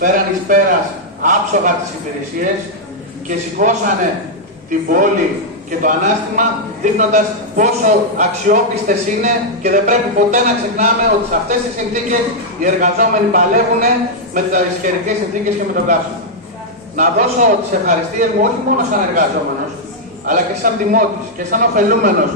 φέραν εις πέρας άψογα τις υπηρεσίες και σηκώσανε την πόλη και το ανάστημα, δείχνοντας πόσο αξιόπιστες είναι και δεν πρέπει ποτέ να ξεχνάμε ότι σε αυτές τις συνθήκες οι εργαζόμενοι παλεύουν με τις χερικές συνθήκες και με τον καύσιμο. Να δώσω τις ευχαριστίες μου όχι μόνο σαν εργαζόμενος, αλλά και σαν δημότης και σαν ωφελούμενος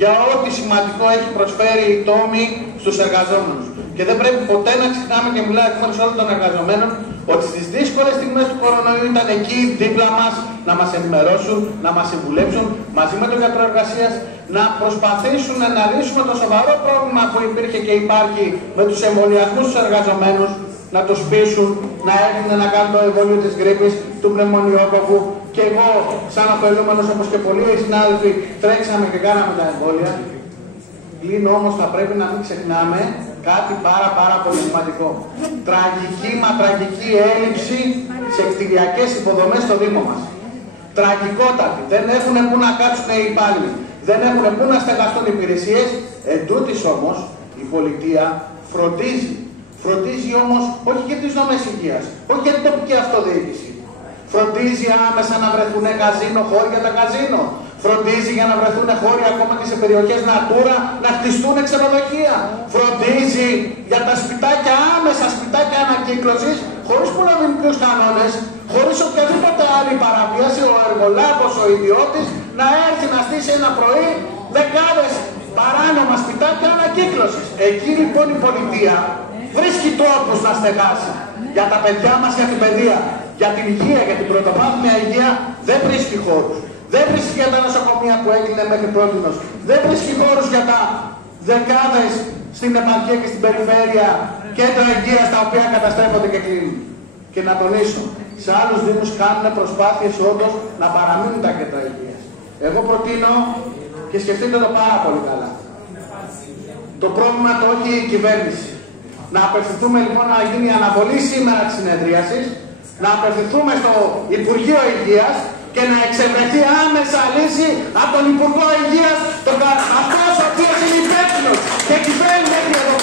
για ό,τι σημαντικό έχει προσφέρει η τόμη στους εργαζόμενους. Και δεν πρέπει ποτέ να ξεχνάμε, και μιλάω εκ μέρους όλων των εργαζομένων, ότι στις δύσκολες στιγμές του κορονοϊού ήταν εκεί δίπλα μας να μας ενημερώσουν, να μας συμβουλέψουν μαζί με τον γιατρό εργασίας, να προσπαθήσουν να λύσουμε το σοβαρό πρόβλημα που υπήρχε και υπάρχει με τους εμβολιασμούς στους εργαζομένους, να τους πείσουν να έρθουν να κάνουν το εμβόλιο της γρίπης, του πνευμονιόκοκκου. Και εγώ, σαν ωφελούμενος όπως και πολλοί συνάδελφοι, τρέξαμε και κάναμε τα εμβόλια. Πλην όμως θα πρέπει να μην ξεχνάμε κάτι πάρα πολύ σημαντικό. Τραγική έλλειψη σε κτηριακές υποδομές στο Δήμο μας. Τραγικότατη. Δεν έχουν πού να κάτσουν οι υπάλληλοι. Δεν έχουν πού να στεγαστούν οι υπηρεσίες. Εν τούτης όμως η πολιτεία φροντίζει. Φροντίζει όμως όχι για τις δομές υγείας, όχι για την τοπική αυτοδιοίκηση. Φροντίζει άμεσα να βρεθούν καζίνο, χώροι για τα καζίνο. Φροντίζει για να βρεθούν χώροι ακόμα και σε περιοχές Natura να χτιστούν ξενοδοχεία. Φροντίζει για τα σπιτάκια, άμεσα σπιτάκια ανακύκλωσης, χωρίς πολεμικούς κανόνες, χωρίς οποιαδήποτε άλλη παραβίαση, ο εργολάβος, ο ιδιώτης να έρθει να στήσει ένα πρωί δεκάδες παράνομα σπιτάκια ανακύκλωσης. Εκεί λοιπόν η πολιτεία βρίσκει τρόπους να στεγάσει για τα παιδιά μας, για την παιδεία, για την υγεία, για την πρωτοβάθμια υγεία, δεν βρίσκει χώρους. Δεν βρίσκει για τα νοσοκομεία που έκλεινε μέχρι πρότινος. Δεν βρίσκει χώρους για τα δεκάδες στην επαρχία και στην περιφέρεια κέντρα υγείας τα οποία καταστρέφονται και κλείνουν. Και να τονίσω, σε άλλους δήμους κάνουν προσπάθειες όντως να παραμείνουν τα κέντρα υγείας. Εγώ προτείνω, και σκεφτείτε το πάρα πολύ καλά, το πρόβλημα το έχει η κυβέρνηση. Να απευθυνθούμε λοιπόν να γίνει η αναβολή σήμερα της συνεδρίασης, να απευθυνθούμε στο Υπουργείο Υγείας και να εξευρεθεί άμεσα λύση από τον Υπουργό Υγείας, αυτός ο οποίος είναι υπεύθυνος και κυβέρνει μέχρι εδώ.